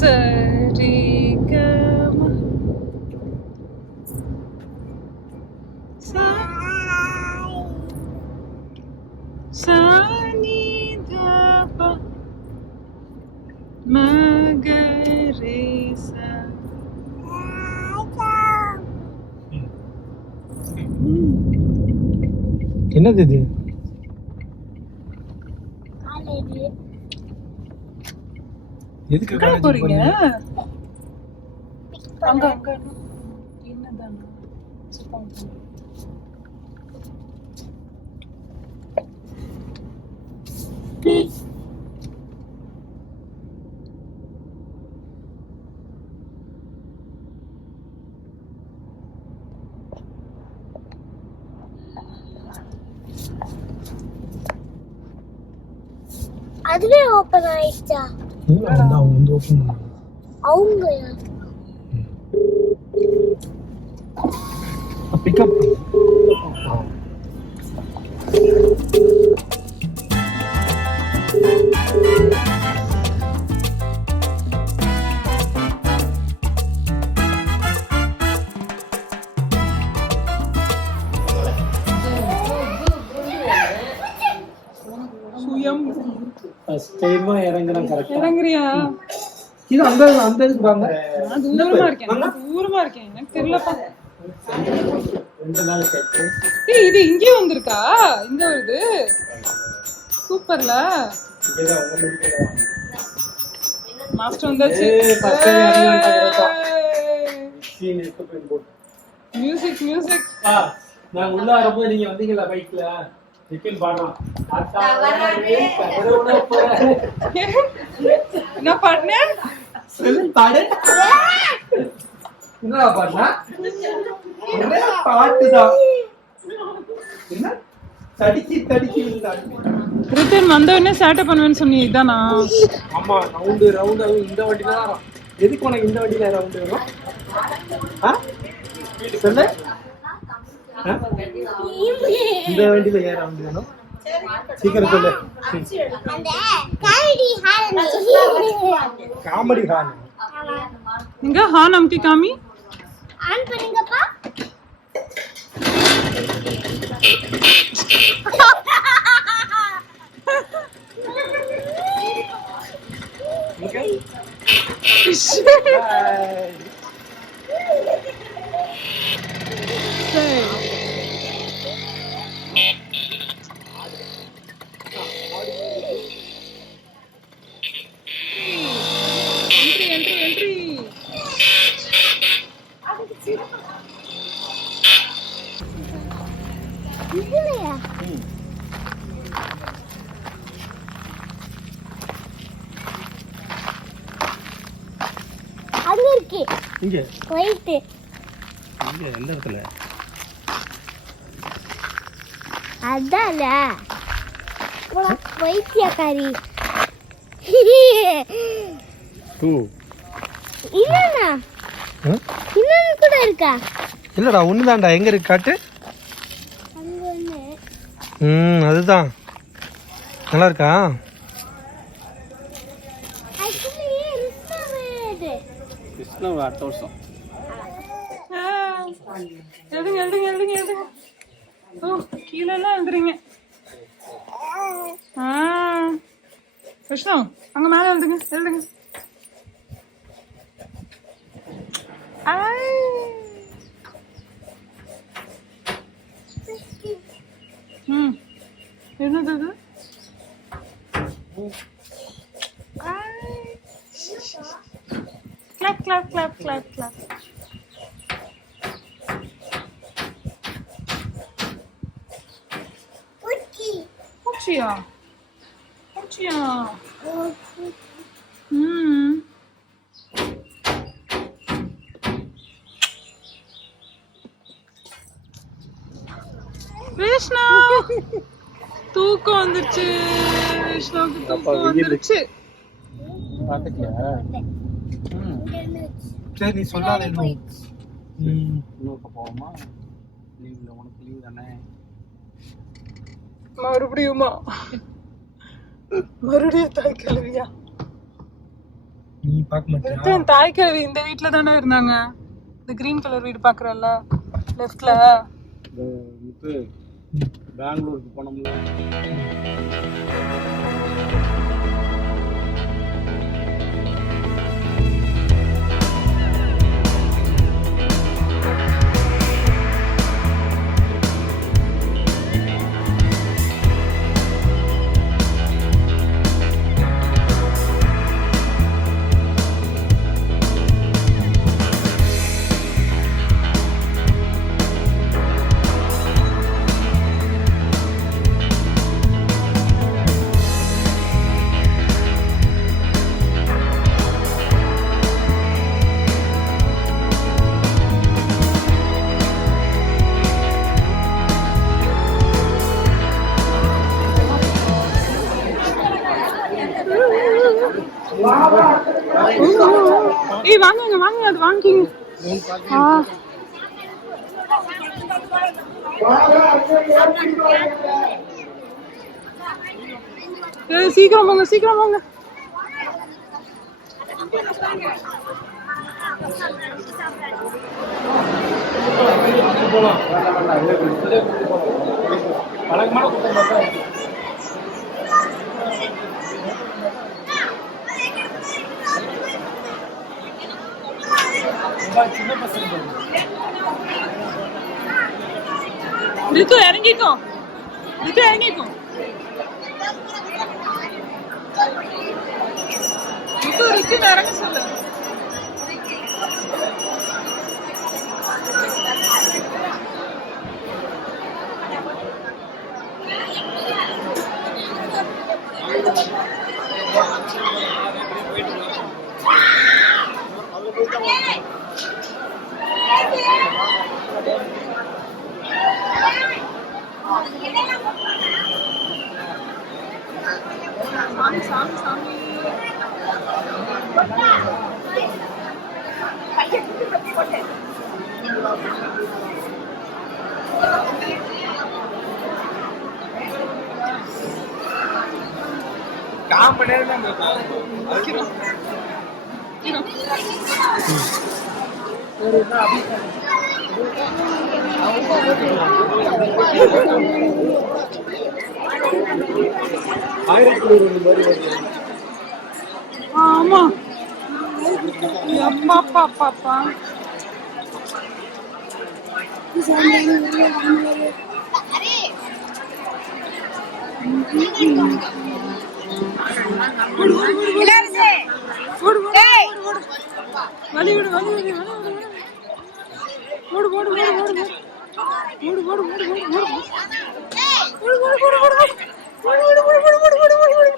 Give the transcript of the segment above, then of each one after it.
சரிகம சானிதப மகரேசா. என்னது இது? எதுக்கு எங்க போறீங்க? அங்க அங்க என்னதாங்க? அதுவே ஓபன் ஆயிடுச்சா? இல்ல அவங்க வந்து ஓபன் பண்ணாங்க. அவங்க பிக்கப் சுயம் ஃபர்ஸ்ட் டைமா இறங்குறேன் கரெக்ட்டா. இறங்குறியா? இது அந்த அந்த இதுக்கு வாங்க. நான் தூரமா இருக்கேன். எனக்கு தெரியலப்பா. 2 நாள் கழிச்சு. ஏய் இது இங்கே வந்திருக்கா? இந்த வருது. சூப்பர்ல. இதெல்லாம் உங்க மெடிக்கல் வாங்க. மாஸ்டர் வந்தாச்சு. First time இறங்குறேன். சீன் எடுத்து போய் போடு. மியூசிக். நான் உள்ள வரப்போ நீங்க வந்தீங்களா பைக்ல? நிக்கில் பாடுறான். என்ன பாடுன? பாடு. என்ன பாடுனா? என்ன பாட்டுதான். என்ன? தடிக்கி விழுந்தாங்க. ரிட்டன் வந்த உடனே சேட்டை பண்ணுவேன்னு சொன்னீ இதானா? ஆமா ரவுண்டு இந்த வண்டில தான் வரும். எதுக்கு உனக்கு இந்த வண்டில ரவுண்டு வரும்? சொல்லு. இந்த வண்டில ஏன் ரவுண்டு வேணும்? சீக்கிரம் சொல்லு. அந்த காமெடி ஹார்ன். இங்க ஹார்ன் அமுக்கி காமி. ஆன் பண்ணுங்கப்பா. ஓகே. என்ட்ரி. இதுலயா? அது இருக்கு. இங்க. ஒயிட். இங்க எந்த இடத்துல? அதால. ஒயிட்யாக்காரி. 2. இல்லனா? இன்னொன்னு கூட இருக்கா? இல்லடா ஒண்ணுதான்டா. எங்க இருக்கு காட்டு? அங்க ஒண்ணு. அதுதான். நல்லா இருக்கா? அதுலயே ரிஸ்னாவே. கிருஷ்ணா அடுத்த வருஷம். எழுதுங்க. ஓ கீழே எல்லாம் எழுதுறீங்க. விஷ்ணு அங்க மேல எழுதுங்க. என்னது அது? clap. பூச்சியா? விஷ்ணு தூக்கம் வந்துருச்சு. விஷ்ணுவுக்கு தூக்கம் வந்துருச்சு. பாத்துக்கலையா? சரி நீ சொல்லாத இன்னும் போவோமா? லீவ்ல உனக்கு லீவ் தானே? மறுபடியும் தாய் கழுவியா? நீ பார்க்க மாட்டியா? ரித்து, என் தாய் கிழவி இந்த வீட்ல தானே இருந்தாங்க. இந்த கிரீன் கலர் வீடு பாக்குறல்ல லெஃப்ட்ல. முத்து பெங்களூருக்கு போனோம்ல, ஏய் வாங்குங்க வாங்குங்க, அது வாங்கிங்க. சீக்கிரம் போங்க சீக்கிரம் போங்க. வழக்கமான கூட்டம் பார்த்தா சின்ன பசங்க ரித்து இறங்கிக்கோ, ரித்து இறங்கிக்கோ, ரித்து இறங்க சொல்லு. சாமி சாமி சாமி. காம்பு நேரம் ஆமா அப்பா அப்பா அப்பா அப்பா. வலி விடு வலி விடு ஓடு ஓடு ஓடு ஓடு ஓடு ஓடு ஓடு ஓடு ஓடு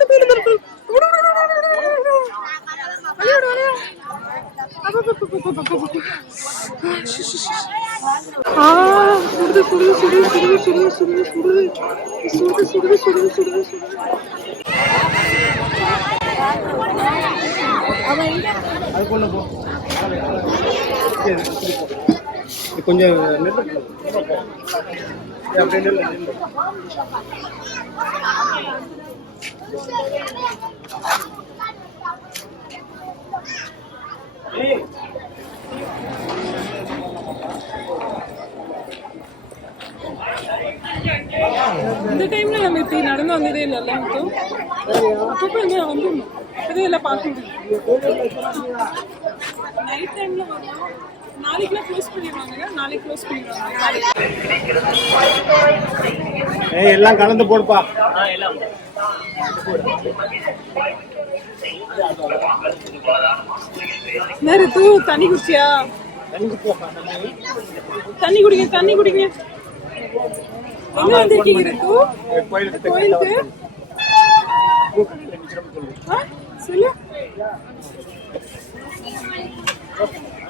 அதுக்குள்ள போ. கொஞ்சம் அப்படியே இந்த டைம்ல நம்ம இப்படி நடந்து வந்ததே இல்லைல்ல மட்டும். அப்பப்போ இங்கே வந்துடணும், இதே எல்லாம் பார்க்க முடியும். நைட் டைம்ல வந்தோம். நாளைக்குலாம் க்ளோஸ் பண்ணிடுவாங்க, நாளைக்கு க்ளோஸ் பண்ணிடுவாங்க. எல்லாம் கலந்து போடுப்பா. நேரம் தூ தண்ணி குடிச்சியா? தண்ணி குடிங்க தண்ணி குடிங்க. எங்க வந்திருக்கீங்க ரித்து? கோயிலுக்கு. சொல்லு.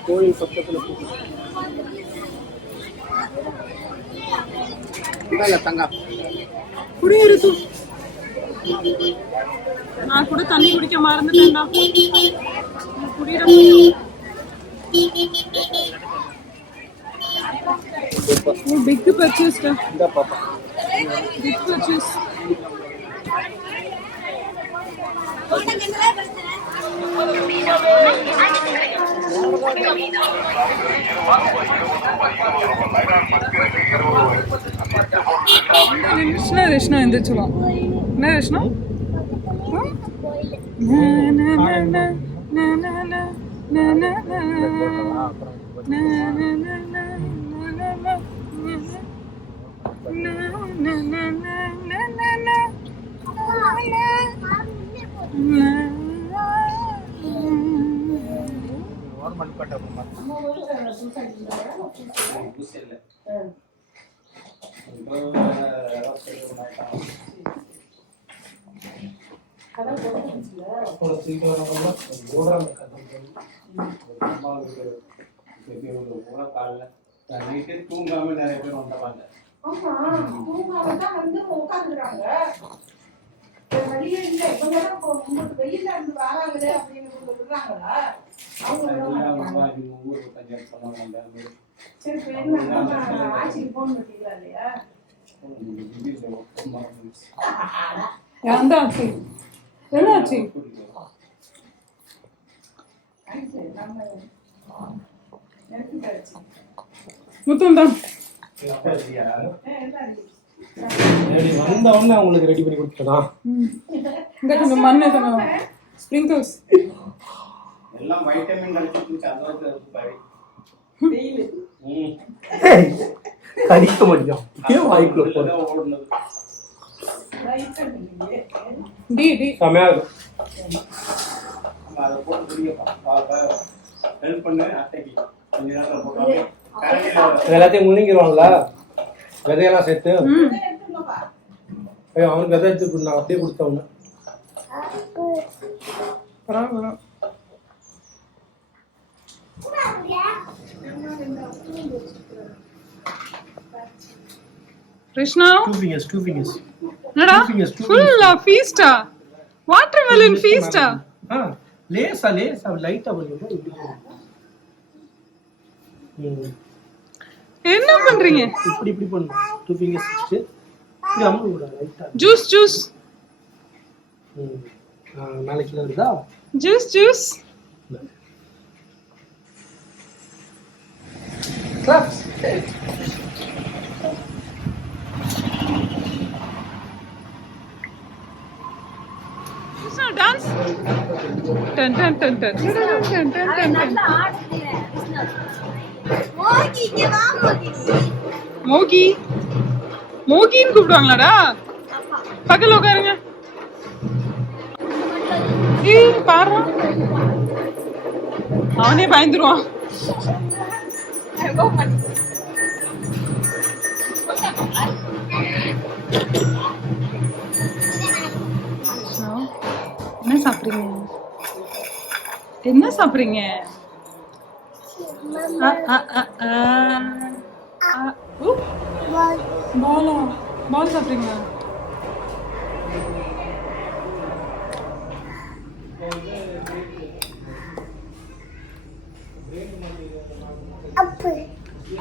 கோயில் பக்கத்துல தங்கா குடிங்க ரித்து. நான் கூட தண்ணி குடிக்க மறந்துட்டேன்டா. குடிக்கிற big purchase. Big purchase. Krishna Krishna எந்திரிச்சுலாம் என்ன கிருஷ்ணா தூங்காம நிறைய பேர் வந்தாங்க. என்னாச்சு என்னாச்சு முத்தம்தான் வந்த உடனே அவங்களுக்கு ரெடி பண்ணி கொடுத்ததா இந்த கொஞ்சம் மண்ணு ஸ்ப்ரிங்கிள்ஸ் எல்லாம் வைட்டமின் கழிச்சு அந்த கடிக்க முடியும் வாய்க்குள்ள ஓடுனது டி டி செமையா இருக்கும். அதை போட்டு ஹெல்ப் பண்ணு அட்டைக்கு கொஞ்ச நேரத்தில் போட்டு எல்லாத்தையும் முழுங்கிடுவாங்களா விதையெல்லாம் சேர்த்து அவனுக்கு விதை எடுத்து நான் அப்படியே கொடுத்தவங்க பரவாயில்ல கிருஷ்ணா டூ fingers என்னடா ஃபுல்லா ஃபீஸ்டா வாட்டர்மெலன் ஃபீஸ்டா லேசா லைட்டா பண்ணுங்க என்ன பண்றீங்க இப்படி பண்ணு டூ fingers வச்சு இப்படி அமுக்கு விட லைட்டா ஜூஸ் நாளைக்கு வருதா ஜூஸ் கிளாப்ஸ் டான்ஸ் டன் டன் டன் டன் டன் டன் டன் மோகி மோகின்னு கூப்பிடுவாங்களாடா பக்கத்துல உட்காருங்க ஏய் பாரு அவனே பயந்துருவான் என்ன சாப்பிடுறீங்க என்ன சாப்பிடுறீங்க பால் சாப்பிடுறீங்களா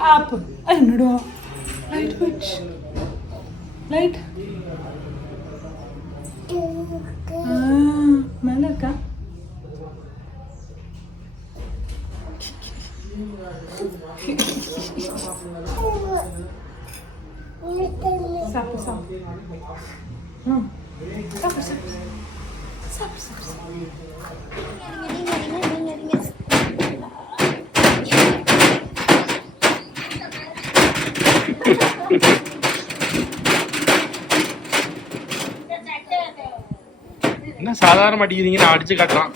ஆப் என்னடா லைட் விச் லைட் மேல இருக்கா சாப்பிடு சாப்பிடு சாப்பிடு சாப்பிடு சாப்பிடு என்ன சாதாரண அடிக்கிறீங்க நான் அடிச்சு காட்டுறான்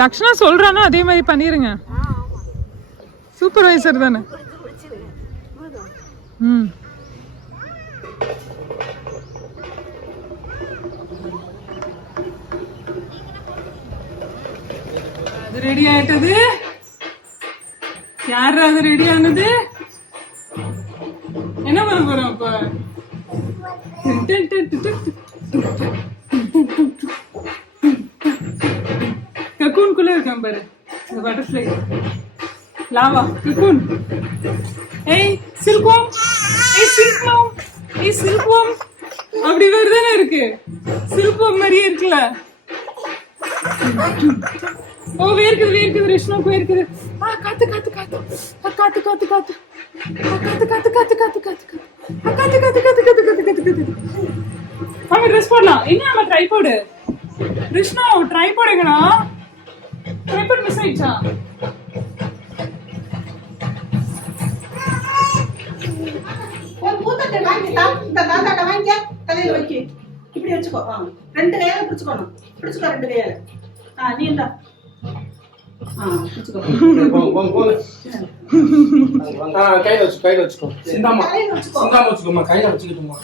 லக்ஷ்ணா சொல்றானா அதே மாதிரி பண்ணிருங்க சூப்பர்வைசர் தானே அது ரெடி ஆயிட்டது யாரு அது ரெடி ஆனது என்ன பண்ண போறோம் அப்ப கக்கூன்குள்ள இருக்கான் பாரு இந்த பட்டர்ஃப்ளை லாவா கக்கூன் ஏய் சில்க்வாம் அப்படி வேறு தானே இருக்கு சில்க்வாம் மாதிரியே இருக்குல்ல ஓ வேர்க்குது விஷ்ணுக்கு வேர்க்குது. காத்து காத்து காத்து காத்து காத்து காத்து காத்து காத்து காத்து காத்து காத்து காத்து காத்து காத்து காத்து காத்து காத்து காத்து. வாங்க ட்ரெஸ் போடலாம். என்ன நம்ம ட்ரைபாடு விஷ்ணு ட்ரைபாடு எங்கடா? ட்ரைபாடு மிஸ் ஆயிடுச்சா? ஒரு பூத்தட்டை வாங்கி இந்த தாத்தாட்ட வாங்கி தலையில வைக்கி. இப்படி வச்சுக்கோ. ரெண்டு கையால பிடிச்சுக்கணும். பிடிச்சுக்கோ ரெண்டு கையால. நீ இந்தா. பிடிச்சுக்கோ. கையில வச்சுக்கோ. சிந்தாமா வச்சுக்கோமா. கையில வச்சுக்கிட்டுமா.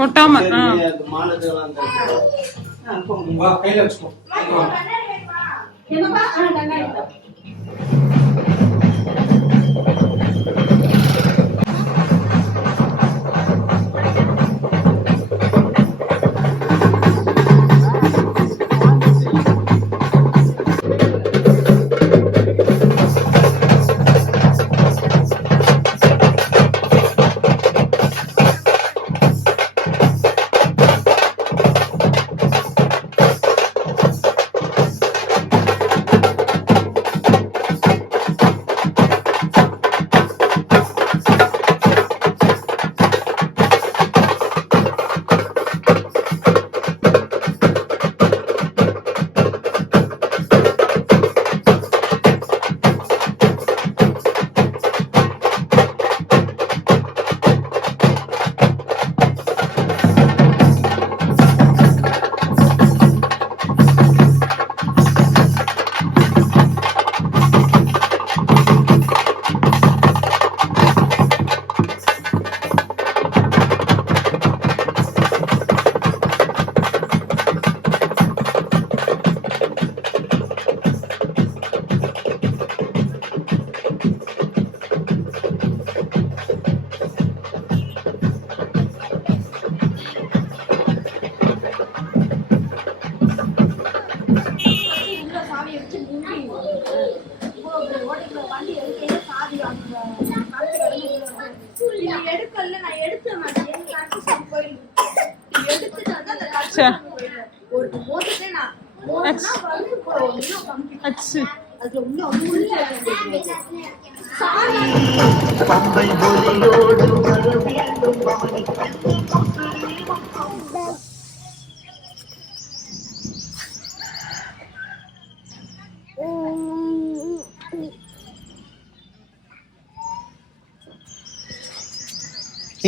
கொட்டாம வா கையில வச்சுக்கோ. என்னப்பா? கண்ணாடி இந்தா.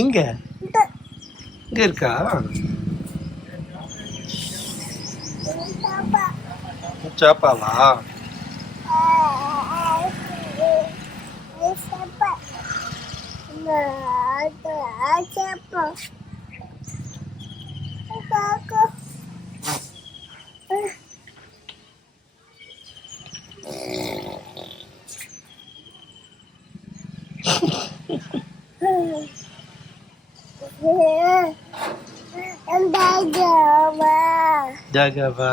இங்க இருக்கா? சாப்பாவா? Jagawa.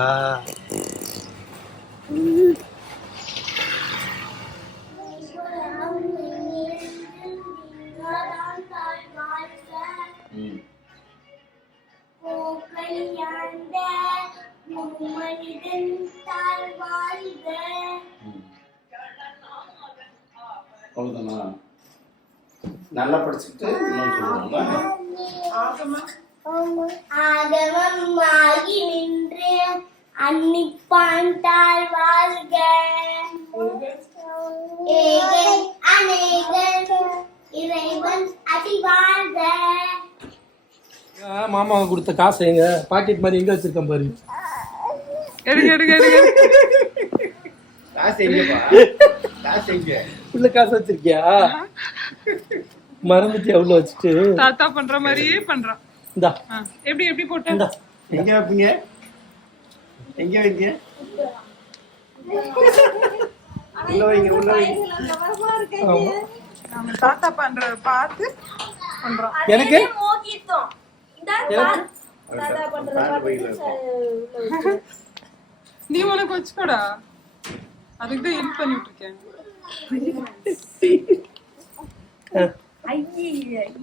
அவ்வளோதானா? நல்லா படிச்சுட்டு ஆகமமாகி நின்று அன்னிப்பான் தாழ் வாழ்க. ஏகன் அநேகன் இறைவன் அடி வாழ்க. மாமா கொடுத்த காசு எங்க பாக்கெட் மாதிரி எங்க வச்சிருக்கேன் பாரு. எடுங்க எடுங்க எடுங்க. காசு எங்கப்பா? காசு எங்க? உள்ள காசு வச்சிருக்கியா? மறந்துட்டு எவ்வளவு வச்சுட்டு தாத்தா பண்ற மாதிரியே பண்றான். இந்தா எப்படி எப்படி போட்டேன்? எங்க வைப்பீங்க? எங்க வைங்க? உள்ள வைங்க, உள்ள வைங்க. நம்ம தாத்தா பண்றத பார்த்து பண்றோம். எனக்கு நீ உனக்கு வச்சுக்கோடா. அதுக்கு தான் ஹெல்ப் பண்ணிட்டு இருக்கேன்.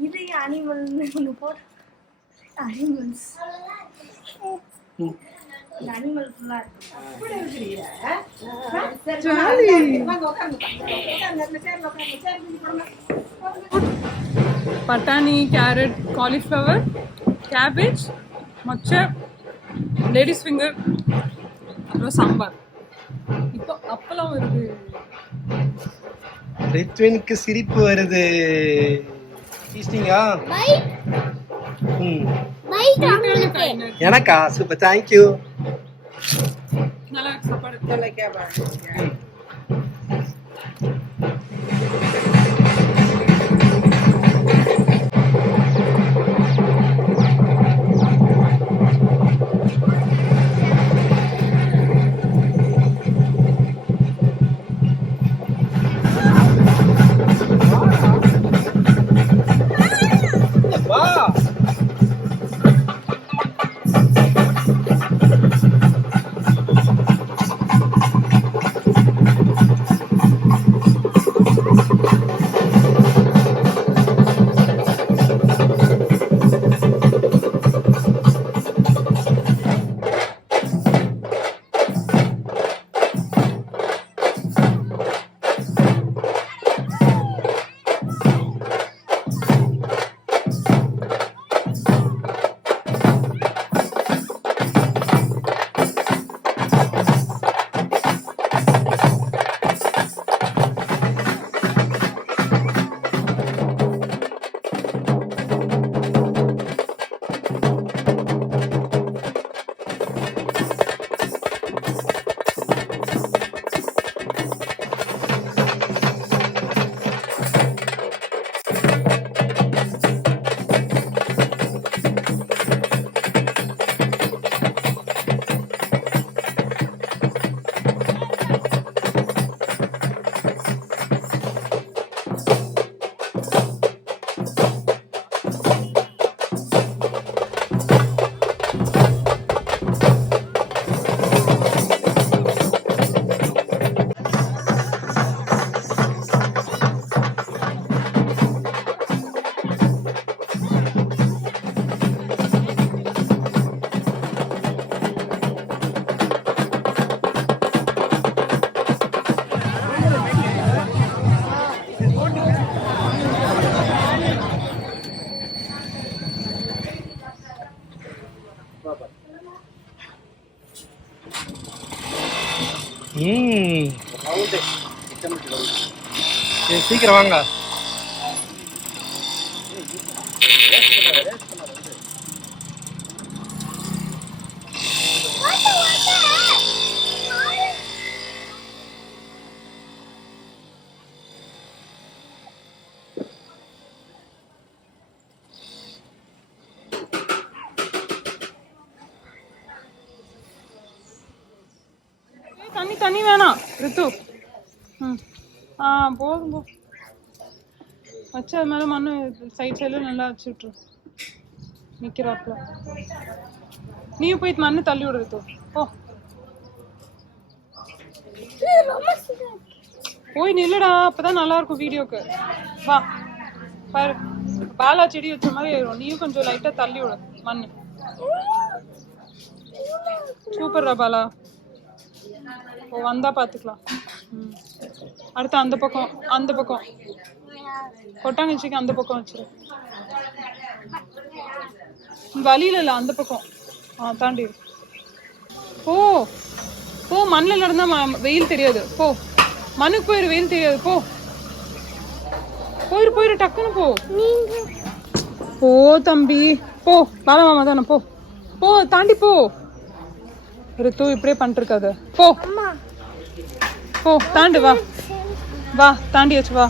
இது அனிமல் போட்டு அனிமல்ஸ் இந்த அனிமல் ஃபுல்லா இப்படி இருக்கிறீங்க ஜாலி. வாங்க உட்காருங்க இந்த சேர்ல உட்காருங்க சேர் தூக்கி போடுங்க பட்டாணி, கேரட், காலிஃப்ளவர், கேபேஜ், மொச்சை, லேடிஸ் ஃபிங்கர், அப்புறம் சாம்பார். இப்போ அப்பளம் வருது. ரித்வினுக்கு சிரிப்பு வருது. டீஸ்டிங்கா? ம். எனக்கா? Super, thank you. நல்லா இருக்கு சாப்பாடு. நல்லா கேப்பா வா. ம். சரி, சீக்கிரம் வாங்க. தண்ணி தண்ணி வேணாம் ரித்து. ம் ஆ போதும் போ. வச்சு அது மேலே மண்ணு சைட் சைடில் நல்லா வச்சு விட்ரு. நிற்கிறாப்புல நீயும் போய் மண்ணு தள்ளி விடு ரித்து. போ போய் நில்லுடா, அப்பதான் நல்லா இருக்கும் வீடியோக்கு. வா பாரு, பாலா செடி வச்ச மாதிரி ஆயிரும். நீயும் கொஞ்சம் லைட்டா தள்ளி விடு மண்ணு. சூப்பர்ரா பாலா. ஓ வந்தா பாத்துக்கலாம். அடுத்து அந்த பக்கம், அந்த பக்கம் கொட்டாங்கச்சிக்கு அந்த பக்கம் வச்சிரு. வழியில இல்ல, அந்த பக்கம். தாண்டி போ போ. மண்ணில் நடந்தா வெயில் தெரியாது. போ மண்ணுக்கு போயிரு, வெயில் தெரியாது. போ போயிரு போயிரு, டக்குன்னு போ. போ தம்பி போ. பாலா மாமா தானே, போ போ தாண்டி போ. ரித்து இப்படியே பண்ணிட்டு இருக்காது. போ போ தாண்டு. வா வா தாண்டியாச்சு. வா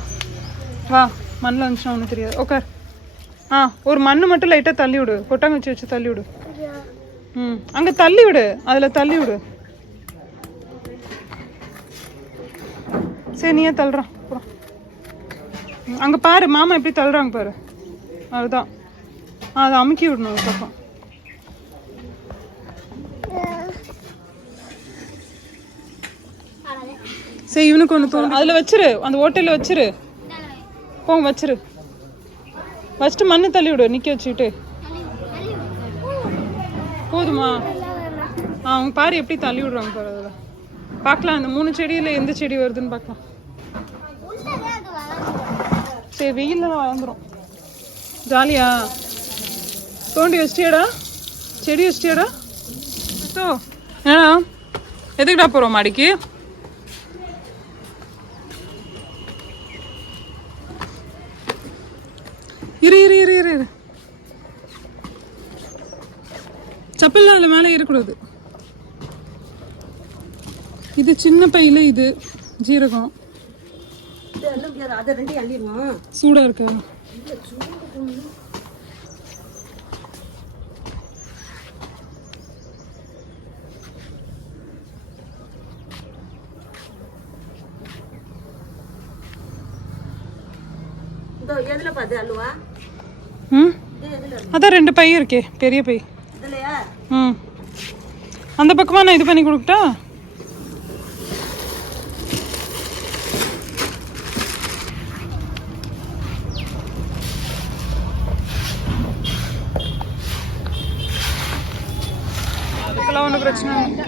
வா. மண்ணில் வந்துச்சுன்னா ஒன்றும் தெரியாது. ஓகே. ஒரு மண்ணு மட்டும் லைட்டாக தள்ளி விடு. கொட்டாங்கச்சி வச்சு தள்ளி விடு. அங்கே தள்ளி விடு, அதில் தள்ளி விடு. சரி நீயே தள்ளுறான். அங்கே பாரு மாமா எப்படி தள்ளுறாங்க பாரு. அதுதான் அதை அமுக்கி விடணும் ஒரு பக்கம். சரி இவனுக்கு ஒன்று தோணும், அதில் வச்சிரு, அந்த ஓட்டையில் வச்சிரு. போங்க வச்சிரு. ஃபஸ்ட்டு மண்ணு தள்ளி விடு, நிற்க வச்சுக்கிட்டு. போதுமா? அவங்க பாரு எப்படி தள்ளி விடுறாங்க பாரு அதில். பார்க்கலாம் அந்த 3 செடியில் எந்த செடி வருதுன்னு பார்க்கலாம். சரி வெயில்ல வளர்ந்துரும். ஜாலியா தோண்டி வச்சிட்டியாடா? செடி வச்சிட்டியாடா? ஸோ ஏன்னா எதுக்குடா போகிறோம் மாடிக்கு? இரு இரு இரு இரு இரு செப்பல்லாம் அதில் மேலே ஏறக்கூடாது. இது சின்ன பையில இது ஜீரகம் அதை 2 அள்ளிடுவோம். சூடா இருக்கா? இதோ எதுல பாத்து அள்ளுவா? அதான் 2 பை இருக்கே, பெரிய பை. இதுலயா? அந்த பக்கமா நான் இது பண்ணி கொடுக்கட்டா? அதுக்கெல்லாம் ஒன்றும் பிரச்சனை இல்லை.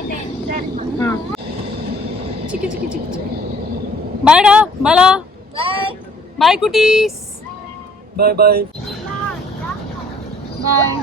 சிக்கி சிக்கி சிக்கி. பாய்டா பாலா. பாய் குட்டீஸ். பாய் பாய். பாய்.